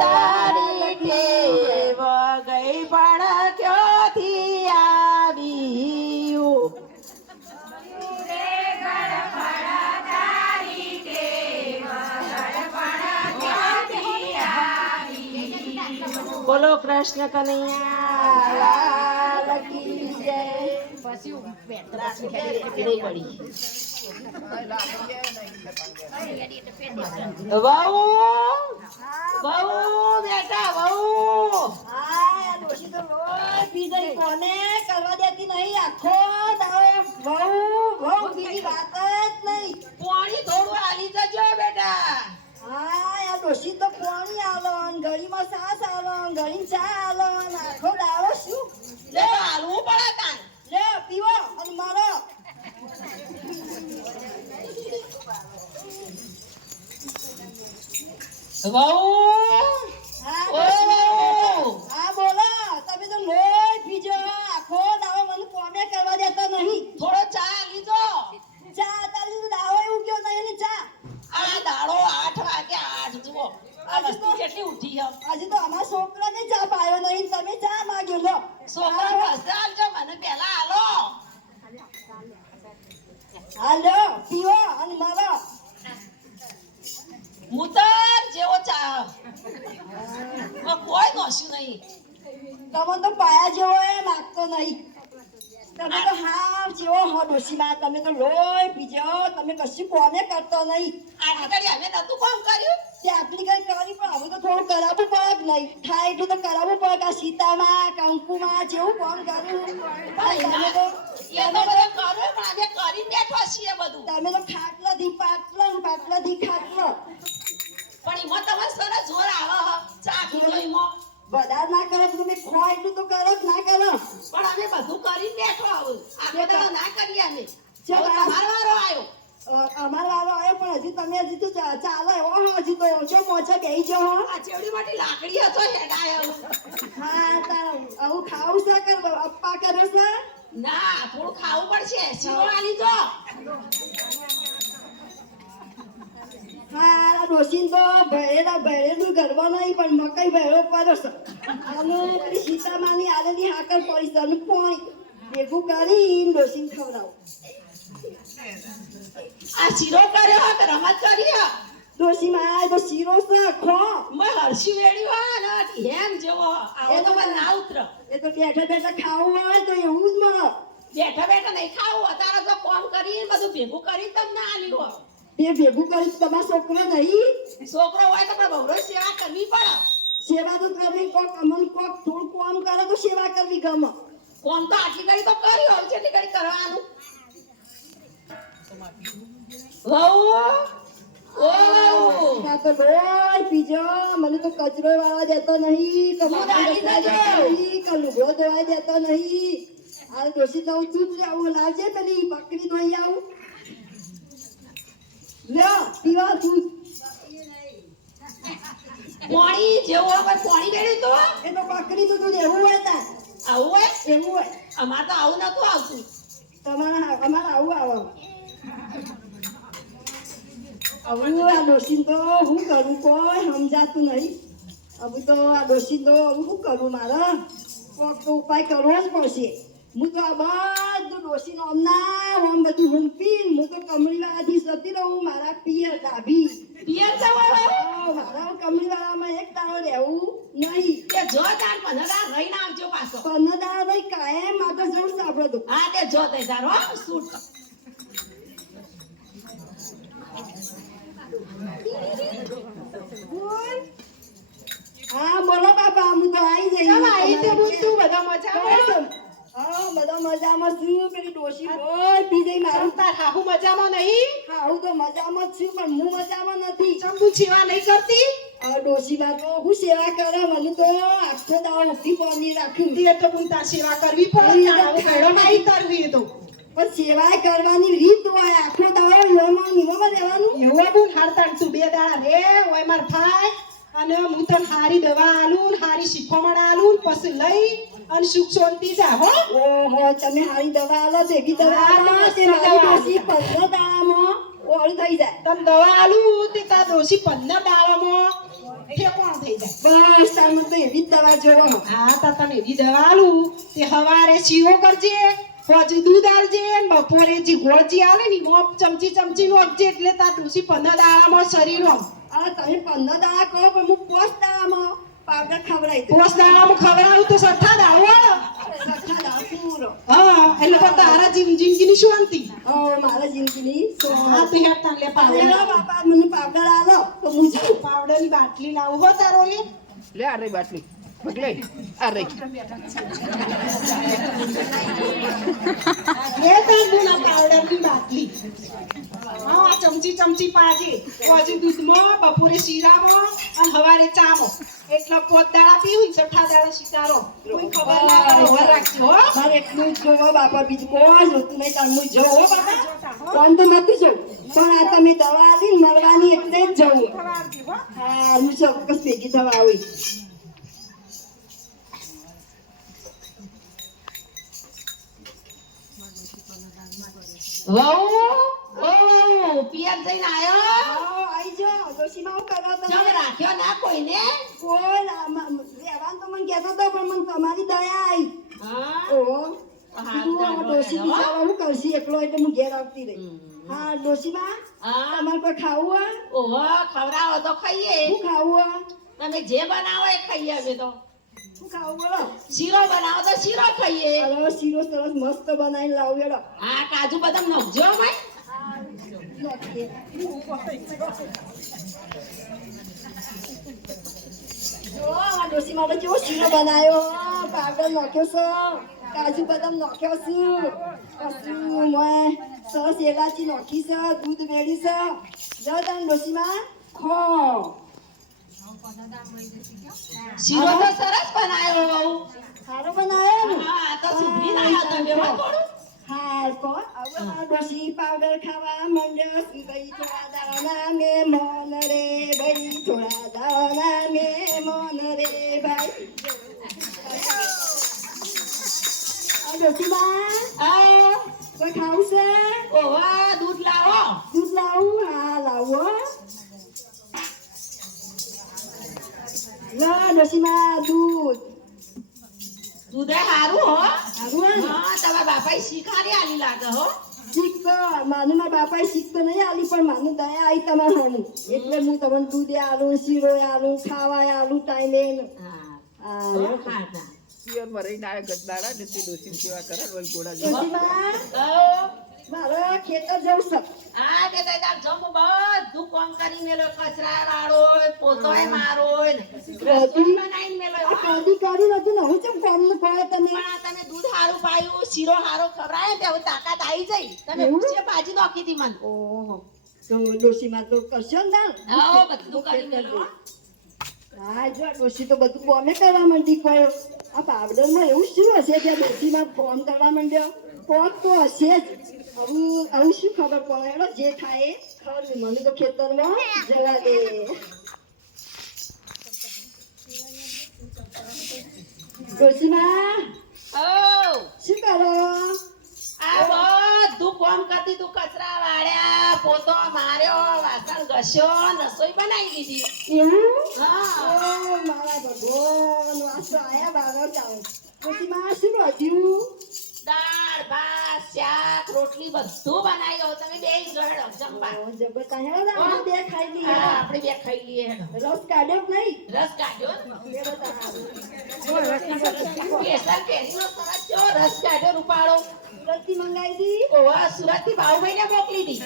તારી ટેવ ગઈ પણ ક્યોથી આવ્યું બોલો કૃષ્ણ કનૈયા લાલ કી જય વહુ વહુ બેટા વહુ કોને કરવા દેતી નહીં આખો દાડો વહુ વહુ બીજી વાત જ નહીં પાણી થોડું આલી જજો બેટા હા આ ડોશી તો પાણી આલો ઘડીમાં સાસ આલો ઘડી ચા આલો આખો દાડો શું લે હાલવું પડે તાન લે પીવો અને મારો વહુ હા ઓ વહુ હા બોલો તમે તો લોહી પીજો આખો દાડો મને કોમે કરવા દેતા નહીં થોડો ચા આલી જો ચા તારી તો દાડો એવું કયો નહીં ને ચા આ દાડો 8 વાગે 8 જુઓ આ વસ્તી કેટલી ઉઠી હમ આજે તો અમારા છોકરાને ચા પાયો નહીં તમે ચા માંગ્યો લો છોકરા પાસે આવજો મને પેલા હાલો હાલો પીવો અને મારો મુતર જેવો ચા કોઈ નોશું નહીં તમે તો પાયા જેવો એ માગતો નહીં તમે તો હાવ જેવો હો ડોશીમાં તમે તો લોહી પીજો તમે કશું કોને કરતો નહીં આટલી ઘડી અમે નતું કામ કર્યું તે આટલી કઈ કરી પણ હવે તો થોડું કરાવવું પડે જ નહીં થાય એટલું તો કરાવવું પડે કે સીતામાં કંકુમાં જેવું કામ કર્યું તમે તો એ તો બધા કરો પણ અમે કરીને બેઠો છીએ બધું તમે તો ખાટલાથી પાટલો ને પાટલાથી ખાટલો પણ એમાં તમારે સરસ જોર આવે હ ચા પીધો એમાં બધા ના કરો તમે ખો એટલું તો કરો જ ના કરો પણ અમે બધું કરીને બેઠો આવું આપણે તો ના કરીએ અમે ચાલ, હવે તમારો વારો આવ્યો અમારો વારો આવ્યો પણ હજી તમે હજી તો ચાલો એવો હજી તો ઓછો મોછો બેહી જાઓ હો. આ ચેવડી મોટી લાકડી હતો હેડાયો હા આવું ખાવું છે કર અપ્પા કરે છે ના થોડું ખાવું પડશે શીરો આલી જો હા ડોસીન તો ભરેલું ગરબા નહીં પણ મકઈ ભેળો પડ્યો છે અને પેલી સીતામાની આલેલી હાકર પડી છે અને પાણી ભેગું કરીને ડોસીન ખવડાવો આ શીરો કર્યો કે રમત કરી હ ડોસીમાં આ તો શીરો છે ખો મેં હરસી વેડ્યો ને હેમ જેવો આવો તો મને ના ઉતર એ તો બેઠા બેઠા ખાવું હોય તો એવું જ મળે બેઠા બેઠા નહીં ખાવું અત્યારે તો કામ કરીને બધું ભેગું કરીને તમને આલ્યું બે ભેગું કરી તમારા છોકરો નહીં છોકરો હોય તો પણ બહુ સેવા કરવી પડે સેવા તો કરવી કોક અમન કોક થોડું કામ કરે તો સેવા કરવી ગમે કોમ તો આટલી ઘડી તો કર્યું હવે કેટલી ઘડી કરવાનું વહુ ઓ વહુ આ તો લોહી પીજો મને તો કચરો વાળવા દેતો નહીં કે દૂધ આલી દેજો. કે લુગડો ધોવા દેતો નહીં આ ડોસી તો દૂધ લાવું લાવજે પેલી બકરી ધોઈ આવું લ્યો પીવા દૂધ પાણી જેવો હવે પાણી વેડ્યું તો એ તો બકરી નું દૂધ એવું હોય તા આવું હોય એવું હોય અમારે તો આવું નતું આવતું તમારા અમારે આવું આવે આવું આ ડોસી તો હું કરું કોઈ સમજાતું નહીં હવે તો આ ડોસી તો હવે શું કરું મારે કોક તો ઉપાય કરવો જ પડશે હું તો આ બધું ડોસીનો હમણાં આમ બધું હુંપીને હું તો કમળીવાળાથી જતી રહું મારા પિયર ડાભી પિયર જવા મારા કમળીવાળામાં એક દાડો રહેવું નહીં તે જો તાર 15 દાડા રહીને આવજો પાછો 15 દાડા ભાઈ કાયમ માતો જરૂર સાંભળો તો હા તે જો તે તારો સૂટ હા બોલો બાપા હું તો આવી જઈ ચાલ આવી તે તું બધા મજામાં હા બધા મજામાં છું પેલી ડોશી બોલ પી જઈ મારું તાર હાહુ મજામાં નહીં હા હું તો મજામાં જ છું પણ હું મજામાં નથી ચંબુ છીવા નહીં કરતી આ ડોશીમાં તો હું સેવા કરે મને તો આખો દાડો ઉઠી પાણી રાખ્યું તે તો હું તાર સેવા કરવી પડે તારો ભેડો નહીં કરવી તો પણ સેવા કરવાની રીત હોય આખો દાડો નિયમમાં રહેવાનું એવું બુન હારતા તું 2 દાડા રે ઓય માર ભાઈ અને હું તને હારી દવા આલું હારી શીખવણ આલું પછી લઈ અને સુખ શાંતિ જા હો ઓહો તમે હારી દવા આલો ભેગી દવા આલો તે મારી ડોશી 15 દાડામાં ઓળી થઈ જાય તને દવા આલું તે તાર દોશી 15 દાડામાં ઠેકોણ થઈ જાય. બસ તાર મને તો એવી જ દવા જોવો. હા તો તમે એવી દવા આલું તે હવારે શીરો કરજે, પછી દૂધ આલજે, ને બપોરે જે ગોળજી આલે ને એમાં ચમચી ચમચી નોખજે એટલે તાર ડોશી 15 દાડામાં શરીરમાં આ તમે 15 દાડા કહો પણ હું 5 દાડામાં પાવડર ખવડાવી દઉં. 5 દાડામાં ખવડાવું તો 6 દાડા વાળો. સખા દાડા પૂરો. હા એટલે તો તારા જિંદગીની શાંતિ. મારા જિંદગીની હા તો હેડ તાન લે પાવડર. બાપા મને પાવડર આલો તો હું જાઉં. પાવડરની બાટલી લાવું હો તારો લે. લે આ રહી બાટલી પકલે આ રહી લે તાર ગુના પાવડરની બાટલી. હા ચમચી ચમચી પાજે, પછી દૂધમાં, બપોરે શીરામાં અને હવારે ચામાં. એટલા 5 દાડા પીવું ને 6 દાડા શિકારો. કોઈ ખબર ના પડે. ખબર રાખજો હો. મારે એટલું જ જોવો બાપા, બીજું કોઈ જોતું નહીં. તાર હું જઉં હો બાપા. કોણ તો નથી જવું પણ આ તમે દવા આલી ને મરવાની એટલે જ જવું. હા હું ચોક્કસ ભેગી થવા આવી. પિયર જઈને આયો આઈ જાઓ. ડોશીમાં હું કરો તમે? ચમ રાખ્યો ના કોઈને કોઈ રહેવાનું તો મને કહેતો હતો પણ મને તમારી દયા આવી. હા ઓહો હા, તું આ ચાલો, ડોશી ચાલો. બિચારો હું કરશી એકલો એટલે હું ઘેર આવતી રહી. હા ડોશીમાં હા તમારે કોઈ ખાવું હોય? ઓહો ખવડાવો તો ખાઈએ. શું ખાવું હોય? તમે જે બનાવો એ ખાઈએ. અમે તો શું ખાવું બોલો? શીરો બનાવો તો શીરો ખાઈએ. અરે શીરો સરસ મસ્ત બનાવીને લાવું હેડો. હા કાજુ બદામ નાખજો ભાઈ. જો આ ડોશી માટે કેવો શીરો બનાવ્યો. પાવડર નાખ્યો છે, કાજુ બદામ નાખ્યો છે, પછી મેં સરસ એલાચી નાખી છે, દૂધ વેડી છે. જો તાર ડોશીમાં ખો. શીરો તો સરસ બનાવ્યો બહુ. સારો બનાવ્યો ને? હા આ તો સુધરી ના આવ્યો તમે હો થોડું. હા કો હવે આ ડોશી પાવડર ખાવા માંડ્યો છે. ભાઈ થોડા દાણા મહેમાન રે, ભાઈ થોડા દાણા મહેમાન રે ભાઈ. આ ડોશીમાં હા કોઈ ખાવું છે? ઓહો દૂધ લાવો. દૂધ લાવું? હા લાવો. લા ડોશીમાં દૂધ. દૂધ એ સારું હો. સારું હે ને? હા તમારા બાપાએ શીખાડી આલી લાગે હો. શીખ તો માનું મારા બાપાએ શીખ તો નહીં આલી પણ માનું દયા આવી તમારે હમું એટલે હું તમને દૂધે આલું, શીરો આલું, ખાવાય આલું ટાઈમે. હા હા ખાતા. પિયરમાં રહીને આવે ગજદાડા ને તે ડોસીની સેવા કરે રોલ ગોળા ડોશીમાં મારે ખેતર જવું છે. આ કે તાર જમ બધું કામ કરી મેલો. કચરા વાળો પોતોય મારો રસોઈ બનાવીને મેલો. આ કદી કરી નથી ને હું ચમ કોમનું કહો તમે? પણ આ તમે દૂધ હારું પાયું, શીરો હારો ખવડાય ને હવે તાકાત આવી જાય. તમે એવું? પૂછે ભાજી નાખી હતી મને. ઓહો તો ડોશીમાં તો કરશો ને દાણ? આવો બધું કરી મેલો. હા જો આ ડોશી તો બધું કોમે કરવા માંડી કયો. આ પાવડરમાં એવું શું હશે કે ડોશીમાં ફોન કરવા માંડ્યો? કોક તો હશે જ. આવું શું ખબર પડે? એનો જે થાય એ ખરું. મને તો ખેતરમાં જવા દે. ડોશીમાં ઓ શું કરો? આ બધું કામ કરતી તું. કચરા વાળ્યા, પોતો માર્યો, વાસણ ઘસ્યો, રસોઈ બનાવી દીધી. એવું? હા ઓ મારા ભગવાન વાસો આયા બાબા ચાલે. ડોશીમાં શું વધ્યું? દાળ ભાત શાક રોટલી બધું બનાવી દો. તમે બે ગળો જમવા. ઓ જબરતા હેડો ને આપણે બે ખાઈ લઈએ. હા આપણે બે ખાઈ લઈએ. હેડો. રસ કાઢ્યો કે નહીં? રસ કાઢ્યો ને? લેવો તો હારું. કેસર કેરીનો સરસ જો રસ કાઢ્યો રૂપાળો. સુરતથી મંગાવી દી. ઓવા સુરતથી બાહુભાઈને મોકલી દી.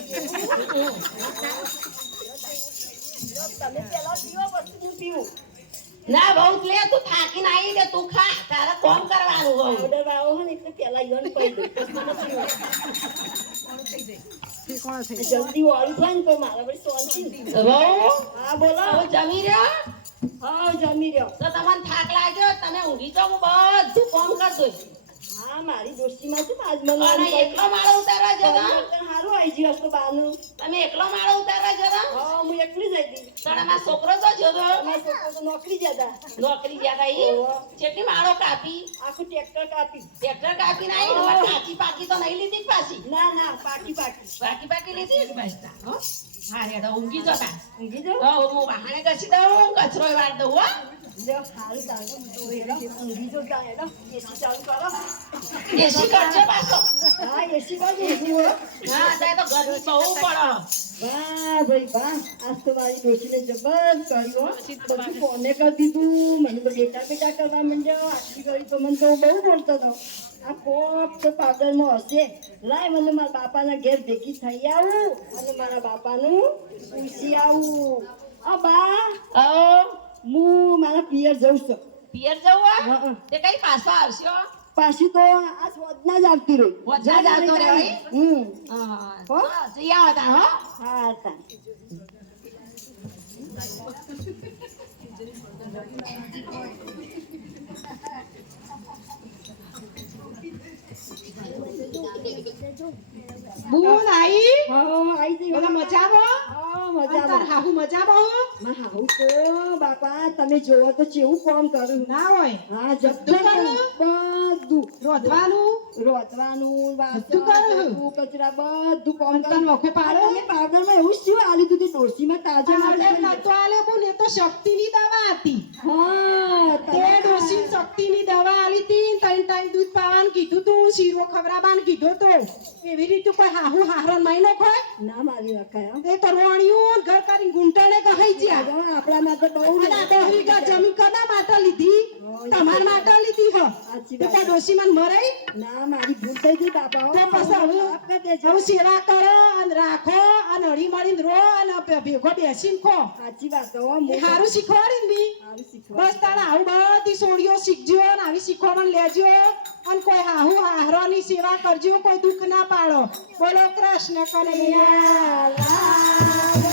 તમે પેલા પીવો પછી હું પીવું. ના બહુ લે તું થાકીને આવી ને તું ખા. તારે કોમ કરવાનું બહુ. ઓર્ડર વાળો હોય ને એટલે પેલા યોન પડી દઉં. જલ્દી વાળું થાય ને તો મારા વળી શાંતિ ને. બહુ હા બોલો. હવે જમી રહ્યો હા જમી રહ્યો. તો તમને થાક લાગ્યો તમે ઊંઘી જાઓ. હું બધું કોમ કરી દઉં. હા મારી દોસ્તીમાં શું આજ અને મને એકલો માળો ઉતારવા જતા. સારું આવી ગયું હશે બાનું. તમે એકલો માળો ઉતારવા જતા. હા હું એકલી જ હતી. પણ અમારો છોકરો તો જોતો મારા છોકરા તો નોકરી જતા. નોકરી ગયા તા ઈ. ઓહો. કેટલી માળો કાપી. આખું ટ્રેક્ટર કાપી. ટ્રેક્ટર કાપીને આવી ને કાચી પાકી તો નહીં લીધી જ પાછી. ના ના પાકી પાકી. પાકી લીધી જ પાછી. હો હા રેડો ઊંઘી જતા ઊંઘી જાઓ? તો હું વાહણે ઘસી દઉં કચરો વાર દઉં હો લે, હારું ચાલો. તો હેડો, ઊંઘી જાઓ ત્યાં હેડો. એસી ચાલુ કરો. એસી કરજો પાછો હા, એસી બાજુ ઊંઘી હો. હા અત્યારે તો ગરમી બહુ પડે વાહ ભાઈ વાહ, આજ તો મારી ડોશીને જબર કર્યું હો. બધું કોને કરી દીધું, મને તો બેટા બેટા કરવા માંડ્યો. આટલી ઘડી તો મને તો બહુ બોલતો હતો. આ કોક તો પાવડરમાં હશે. લાય મને મારા બાપાના ઘેર ભેગી થઈ આવું અને મારા બાપાનું પૂછી આવું. આ બા, હું મારા પિયર જઉં છું. પિયર જવું હા, હો? હા. તે કઈ પાછો આવશે હો? પાછી તો આ સ્વદના જ આવતી રહી. વચમાં જ આવતો રહે ભાઈ? હા, હો જઈ આવો તાર હો હા તા. બુન આઈ હા, આઈ જઈ. બોલા મજામાં હા, અને તાર મજામાં. હાહુ મજામાં હો? માં હાઉ તો બાપા તમે જોવો તો કેવું કામ કરું. ના હોય હા, જબ્બર બધું બધું રોધવાનું રોતવાનું, વાસણ, બધું કરું. બધું કચરા બધું કામ અને તને વખે પાડો? તમે પાવડરમાં એવું શું આલી દીધું ડોશીમાં તાજે પાવડર નતો આલ્યો બુન, એ તો શક્તિની દવા હતી. હા, તે ડોશી શક્તિની દવા આલી હતી ને ત્રણ ટાઈમ દૂધ પાવાનું કીધું તું, શીરો ખવડાવવાનું કીધું તો એવી રીતે કોઈ હાહુ હારો મહિનો ખોય ના મારી રખાય હો. એ તો રોણિયું ઘર કરીને ગુંટણે કહી જ્યાં આગળ આપણા માટે બહુ અને આ 10 વીઘા જમીન કના માટે લીધી? તમાર માટે લીધી હો. સાચી તે વાત. કોઈ ડોશી મને મરાઈ? ના મારી ભૂલ થઈ ગઈ બાપા હો. તો પછી માફ કરી દેજો. હવે સેવા કરો અને રાખો અને હળી મળીને રો અને ભેગો બેસીને ખો. સાચી વાત હો. એ હારું શીખવાડી ને બી. સારું શીખવા. બસ તારા આવું બધી સોડીઓ શીખજો ને આવી શીખવાડવાનું લેજો અને કોઈ હાહુ હાહરાની સેવા કરજો, કોઈ દુઃખ ના પાડો. બોલો કૃષ્ણ કનૈયા લાલ.